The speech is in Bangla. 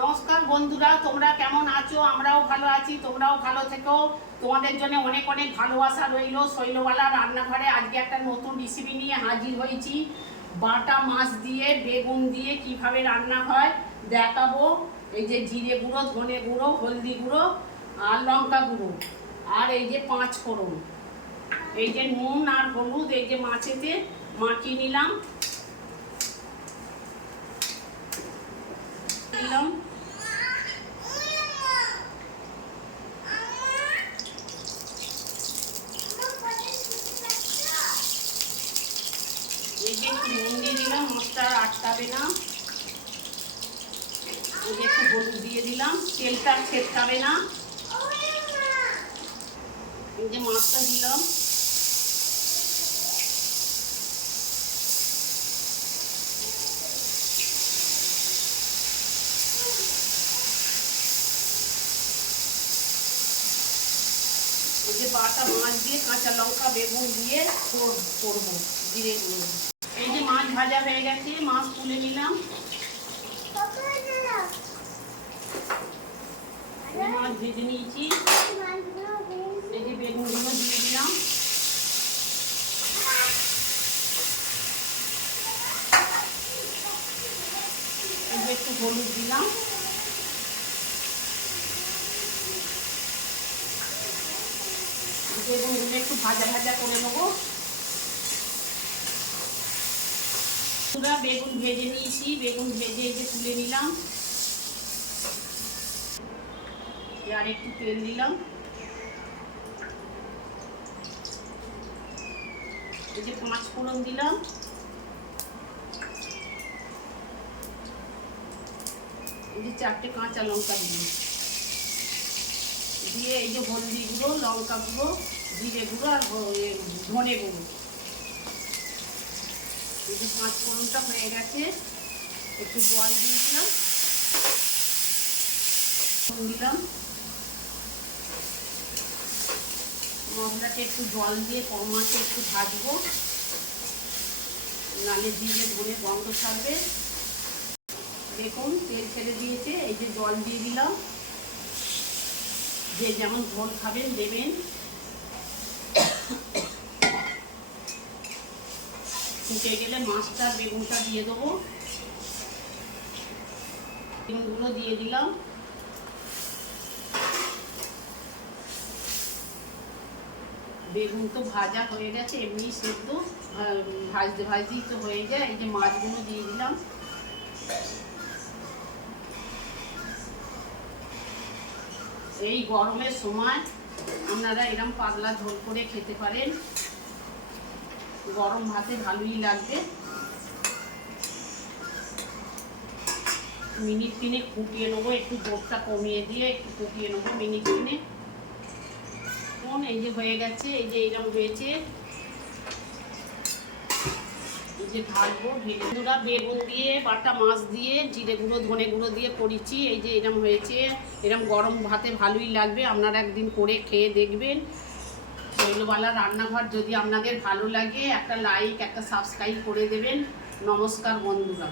নমস্কার বন্ধুরা, তোমরা কেমন আছো? আমরাও ভালো আছি, তোমরাও ভালো থেকো। তোমাদের জন্য অনেক অনেক ভালোবাসা রইল। শৈলবালা রান্নাঘরে আজকে একটা নতুন রেসিপি নিয়ে হাজির হয়েছি। বাটা মাছ দিয়ে বেগুন দিয়ে কিভাবে রান্না হয় দেখাবো। এই যে জিরে গুঁড়ো, ধনে গুঁড়ো, হলদি গুঁড়ো আর লঙ্কা গুঁড়ো, আর এই যে 5 ফোড়ন, এই যে নুন আর হলুদ এই যে মাছেতে মাখিয়ে নিলাম। এই যে একটু নুন দিয়ে দিলাম, মশলা আটকাবে না। এই যে একটু হলুদ দিয়ে দিলাম, তেলটা ছেটকাবে না। এই যে মাছটা দিলাম, এই যে বাটা মাছ দিয়ে কাঁচা লঙ্কা বেগুন দিয়ে করবো জিরে গুঁড়ো। এই যে মাছ ভাজা হয়ে গেছে, মাছ তুলে নিলাম। মাছ ভেজে নিয়েছি। এই যে বেগুনগুলো দিয়ে দিলাম। এই যে একটু হলুদ দিলাম। বেগুনগুলো একটু ভাজা ভাজা করে নেবো। পুরা বেগুন ভেজে নিয়েছি, বেগুন ভেজে এই যে তুলে নিলাম। আর একটু তেল দিলাম। এই যে 5 ফোড়ন দিলাম। এই যে 4টে কাঁচা লঙ্কা দিলাম, দিয়ে এই যে হলদি গুঁড়ো, লঙ্কা গুঁড়ো, জিরে গুঁড়ো আর ধনে গুঁড়ো। এই যে 5 ফোড়নটা হয়ে গেছে, একটু জল দিয়ে দিলাম। দিলাম মশলাটা একটু জল দিয়ে কম আঁচে একটু ভাজবো, নালে দিয়ে ধনে গন্ধ ছাড়বে। দেখুন তেল ছেড়ে দিয়েছে। এই যে জল দিয়ে দিলাম, যে যেমন ঝোল খাবেন দেবেন। ফুটে গেলে মাছটা বেগুনটা দিয়ে দেবো। বেগুনগুলো দিয়ে দিলাম। বেগুন তো ভাজা হয়ে গেছে, এমনি সেদ্ধ, ভাজতে ভাজতেই তো হয়ে যায়। এই যে মাছগুলো দিয়ে দিলাম। এই গরমের সময় আপনারা এরকম পাতলা ঝোল করে খেতে পারেন, গরম ভাতে ভালোই লাগবে। মিনিট 3 ফুটিয়ে নেবো, একটু জোরটা কমিয়ে দিয়ে একটু ফুটিয়ে নেবো মিনিট 3। এই যে হয়ে গেছে, এই যে এরকম হয়েছে। এই যে ঢালবো, ঢেলে বেগুন দিয়ে বাটা মাছ দিয়ে জিরে গুঁড়ো ধনে গুঁড়ো দিয়ে করেছি। এই যে এরকম হয়েছে, এরকম গরম ভাতে ভালোই লাগবে। আপনারা একদিন করে খেয়ে দেখবেন। শৈলবালা রান্নাঘর যদি আপনাদের ভালো লাগে একটা লাইক একটা সাবস্ক্রাইব করে দেবেন। নমস্কার বন্ধুরা।